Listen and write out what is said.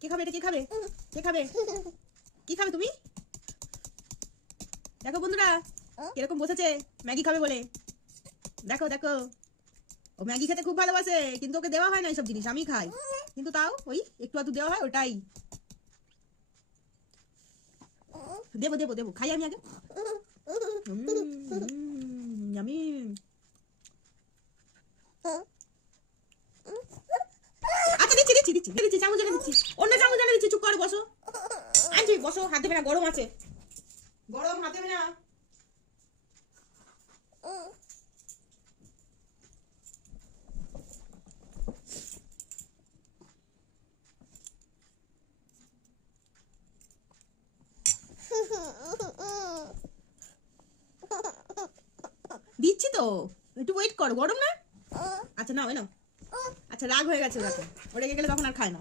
কে খাবে এটা? কে খাবে? কে খাবে? কি খাবে তুমি? দেখো বন্ধুরা কিরকম বসেছে ম্যাগি খাবে বলে। দেখো দেখো, ও ম্যাগি খেতে খুব ভালোবাসে, কিন্তু ওকে দেওয়া হয় না এইসব জিনিস, আমি খাই। কিন্তু তাও ওই একটু আধটু দেওয়া হয়, ওটাই। দেবো দেবো দেবো, খাই আমি আগে। আমি আচ্ছা দিচ্ছি দিচ্ছি দিচ্ছি দিচ্ছি, চামচ এনে দিচ্ছি, অন্য চামচ এনে দিচ্ছি। চুপ করে বসো, আনছি, বসো, হাত দেবে না, গরম আছে, গরম, হাত দেবে না। দিচ্ছি তো, একটু ওয়েট করো, গরম না। আচ্ছা নাও, নাও। আচ্ছা রাগ হয়ে গেছে, দেখো ও রেগে গেলে তখন আর খায় না।